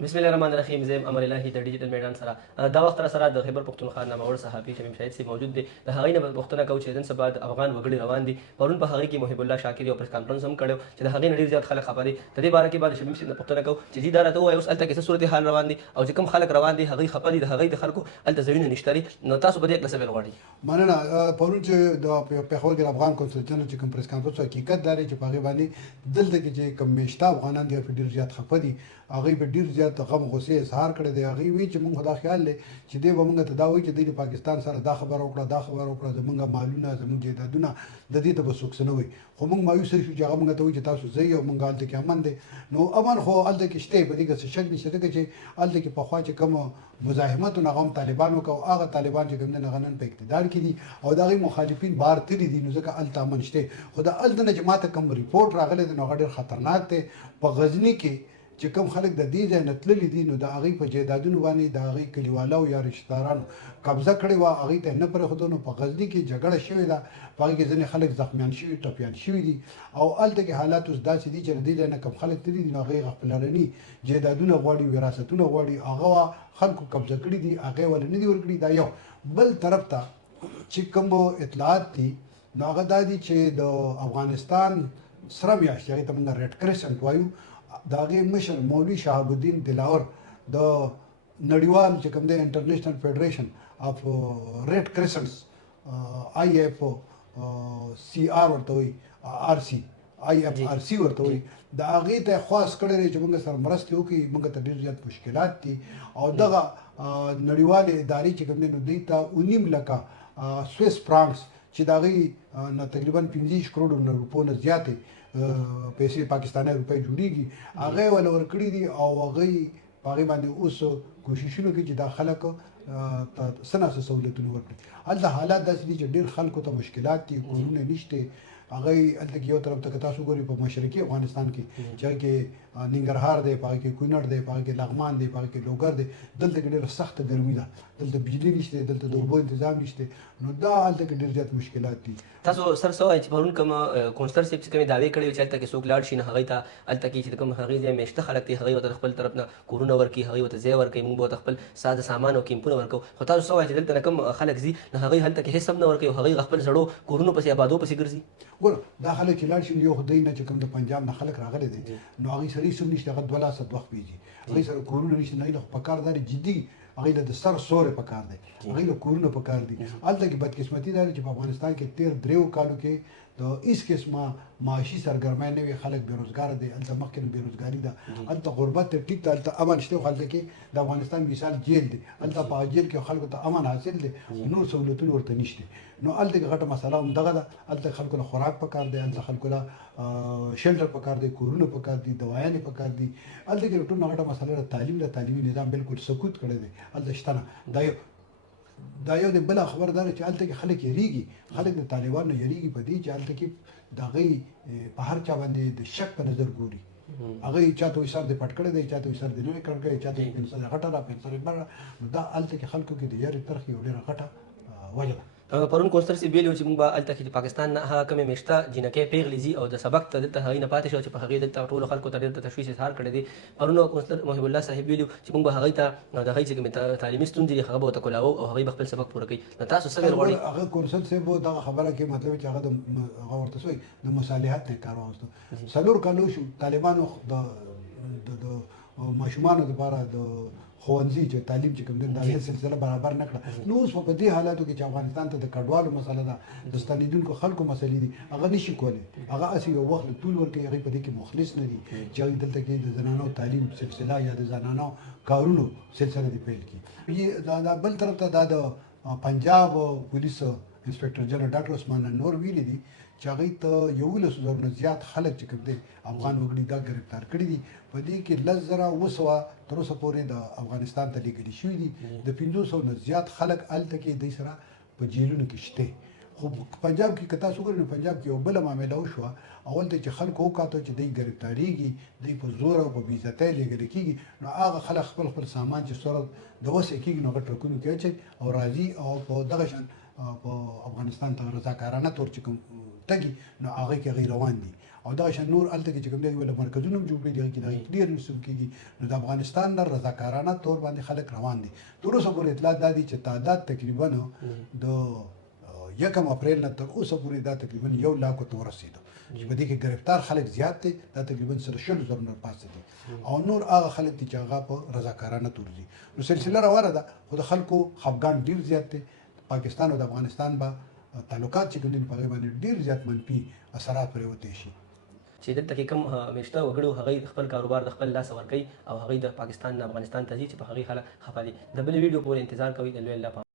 بسم الله الرحمن الرحیم. زم امر الهی د ډیجیټل میدان سره دا وخت را سره د خیبر پختونخوا نامور صحافي شمیم شاهد سی موجود دی. د هغې نه پوښتنه کوو چې نن سبا د افغان وګړي روان دي. پرون په هغې کې محب الله شاکر یو پریس کانفرنس هم کړی چې د هغې نه ډېر زیات خلک خفه دي. د دې باره کې به د شمیم صاحب نه پوښتنه کوو چې جی دا راته ووایه اوس هلته کې څه صورت حال روان دي او چې کوم خلک روان دي هغوی خفه دي، د هغوی د خلکو هلته ځایونه نشته دي. نو تاسو په دې هکله څه ویل غواړئ؟ مننه. پرون چې د پېښور کې د افغان کونسل جنرال چې کوم پریس کانفرنس حقیقت دا دی چې په هغې باندې دلته کې چې کوم میشته افغانان دي ډېر زیات خفه دي. هغوی په ډېر زیات غم غصې اظهار کړی دی. هغوی وایي چې موږ خو دا خیال دی چې دی به موږ ته دا وایي چې دوی د پاکستان سره دا خبره وکړه دا خبره وکړه، زموږ مالونه زموږ جایدادونه د دې ته به څوک څه نه وایي. خو موږ مایوسه شو چې هغه موږ ته وایي چې تاسو ځئ او موږ هلته کې امن دی. نو امن خو هلته کې شته، په دې کې څه شک نشته، ځکه چې هلته کې پخوا چې کوم مزاحمت هغه هم طالبان وکړو. هغه طالبان چې کوم دی هغه نن په اقتدار کې دي او د هغوی مخالفین بهر تللي دي، نو ځکه هلته امن شته. خو د هلته نه چې ما ته کوم ریپورټ راغلی دی نو هغه ډېر خطرناک دی. په غزني کې چې کوم خلک د دې ځای نه تللي دي نو د هغوی په جایدادونو باندې د هغوی کلیوالو یا رشتهدارانو قبضه کړې وه، هغوی ته یې نه پرېښودو. نو په غزني کې جګړه شوې ده، په هغې کې ځینې خلک زخمیان شوي ټپیان شوي دي او هلته کې حالات اوس داسې دي چې د دې ځای نه کوم خلک تللي دي نو هغوی خپلواني جایدادونه غواړي، وراثتونه غواړي، هغه خلکو قبضه کړي دي، هغې ولې نه دي ورکړي. دا یو. بل طرف ته چې کوم اطلاعات دي نو هغه دا دي چې د افغانستان سره میاشت هغې ته موږ ریډ کرسنټ وایو، د هغې مشر مولوي شهاب الدین دلاور د نړیوال چې کوم دی انټرنیشنل فیډریشن اف ریډ کرسنټس آی اف سی آر ورته وایي، آر سی آی اف آر سی ورته وایي، د هغې ته یې خواست کړی دی چې موږ سره مرستې وکړي. موږ ته ډېر زیات مشکلات دي او دغه نړیوالې ادارې چې کوم دی نو دوی ته 9.5 لکه سویس فرانکس چې د هغې نه تقریبا 25 کروڑ روپو نه زیاتې پیسې پاکستاني روپۍ جوړېږي، هغه یې وله ورکړي دي او هغوی په هغې باندې اوس کوششونه کوي چې دا خلک څه نه څه سهولتونه ورکړي. هلته حالات داسې دي چې ډېر خلکو ته مشکلات دي، کورونه نشته. هغوی هلته کې یو طرف ته که تاسو ګورئ په مشرقي افغانستان کې چې هغې کې ننګرهار دی، په هغې کې کونړ دی، په هغې کې لغمان دی، په هغې کې لوګر دی، دلته کې ډېره سخته ګرمي ده، دلته بجلي نشته، دلته د اوبو تنظام نشته. نو دا هلته کې ډېر زیات مشکلات دي. تاسو سر څه وایئ چې پرون کوم کونسلر صاحب چې کومې دعوې کړې وې چې هلته کې څوک لاړ شي نو هغوی ته هلته کې چې کوم هغې ځای میشته خلک دي هغوی ورته خپل طرف نه کورونه ورکړي، هغوی ورته ځای ورکوي، موږ به ورته خپل ساده سامان او کیمپونه ورکوو. خو تاسو څه وایئ چې دلته نه کوم خلک ځي نو هغوی هلته کې هېڅ هم نه ورکوي او هغوی خپل زړو کورونو پسې آبادو پسې ګرځي؟ ګوره دا خلک چې لاړ شي یو خو دوی نه چې کوم د پنجاب نه خلک راغلي دي نو هغوی سره هېڅ هم نشته، هغه 2 لاس 2 خپې دي، هغوی سره کورونه نشته، هغوی له په کار دا دی جدي، هغوی له د سر سوری په کار دی، هغوی له کورونه په کار دي. هلته کې بدقسمتي دا ده چې په افغانستان کې تېر 3 کالو کې د هېڅ قسمه معاشي سرګرمۍ نه وي، خلک بېروزګاره دي. هلته مخکې نه بېروزګاري ده، هلته غربت دی، ټیک ده، هلته امن شته، خو هلته کې د افغانستان مثال جیل دی، هلته په جیل کې خلکو ته امن حاصل دی، نور سهولتونه ورته نشته. نو هلته کې غټه مسله هم دغه ده، هلته خلکو له خوراک پکار دی، هلته خلکو له شلټر پکار دی، کورونه پکار دي، دوايانې پکار دي. هلته کې ټول غټه مسله ده تعلیم ده، تعلیمي نظام بالکل سقوط کړی دی، هلته شته نه. دا یو د بله خبر دا ده چې هلته کې خلک یریږي، خلک د طالبانو نه یریږي په دې چې هلته کې د هغوی په هر چا باندې د شک په نظر ګوري. هغوی چا ته وایي سر دې پټ کړی دی، چا ته وایي سر دې نه وي کړ کړی، چا ته وایي پنسل یې غټه ده، پنسل یې بره. نو دا هلته کې خلکو کې د یارې ترخې یو ډېره غټه وجه ده. پرون کونسلر صاحب ویلي وو چې موږ به هلته کې د پاکستان نه هغه کومې میشته جینکۍ پیغلې ځي او د سبق ته دلته هغوی نه پاتې شوه چې په هغې دلته ټولو خلکو ته ډېر تشویش اظهار کړی دی. پرون کونسلر محب الله صاحب ویلي وو چې موږ به هغوی ته د هغوی چې کومې تعلیمي ستونزې دي هغه به ورته کولاوو او هغوی به خپل سبق پوره کوي. نو تاسو څه ویل غواړئ؟ هغه کونسل صاحب دغه خبره کې مطلب چې هغه ورته څه وایي د مصالحت نه کار واخیسته. 4 کالو شو طالبانو د ماشومانو دپاره د ښوونځي چې تعلیم چې کوم دی د هغې سلسله برابر نه کړه. نو اوس په دې حالاتو کې چې افغانستان ته د کډوالو مسله ده، د ستنېدونکو خلکو مسلې دي، هغه نشي کولی. هغه هسې یو وخت طول ورکوي، هغوی په دې کې مخلص نه دي چې هغوی دلته کې د زنانو تعلیم سلسله یا د زنانو کارونو سلسله دې پیل کړي. دا بل طرف ته دا د پنجاب پولیس انسپکټر جنرال ډاکټر عثمان نور ویلي دي چې هغوی ته 11,000 نه زیات خلک چې کوم دی افغان وګړي دا ګرفتار کړي دي. په دې کې 10,000 تر اوسه پورې د افغانستان ته لیږلي شوي دي. د 500 نه زیات خلک هلته کې دوی سره په جیلونو کې شته. خو پنجاب کې که تاسو وګورئ نو پنجاب کې یو بله معامله وشوه. اول ته چې خلکو وکاته چې دوی ګرفتارېږي، دوی په زور او په بېعزتۍ لیږلی کېږي، نو هغه خلک خپل سامان چې سره د وسې کېږي نو هغه ټرکونو کې اچوي او راځي او په دغه شان په افغانستان ته رضاکارانه طور چې کوم تګي نو هغه کې هغوی روان دي. او دغه شان نور هلته کې چې کوم دی ول مرکزونه هم جوړ کړي دي کې دغه کلیر نشو کېږي نو د افغانستان نه رضاکارانه تور باندې خلک روان دي تر اوسه پورې اطلاعات دا دي چې تعداد تقریبا د 1 اپریل نه تر اوسه پورې دا تقریبا 1 لاکھ ته ورسېدو چې په دې کې گرفتار خلک زیات دي دا تقریبا 100,000 نه پاسه دي او نور هغه خلک دي چې هغه په رضاکارانه تور دي نو سلسله روانه ده خو د خلکو خفګان ډیر زیات دي پاکستان او د افغانستان به تعلقات چې کوم په باندې ډیر زیات منفي اثرات پرېوتی شي چې دلته کې کوم میشته وګړو هغه خپل کاروبار د خپل لاس ورکوي او هغه د پاکستان نه افغانستان ته ځي چې په هغه خلک خفه دي د بل ویډیو پورې انتظار کوي د لوی الله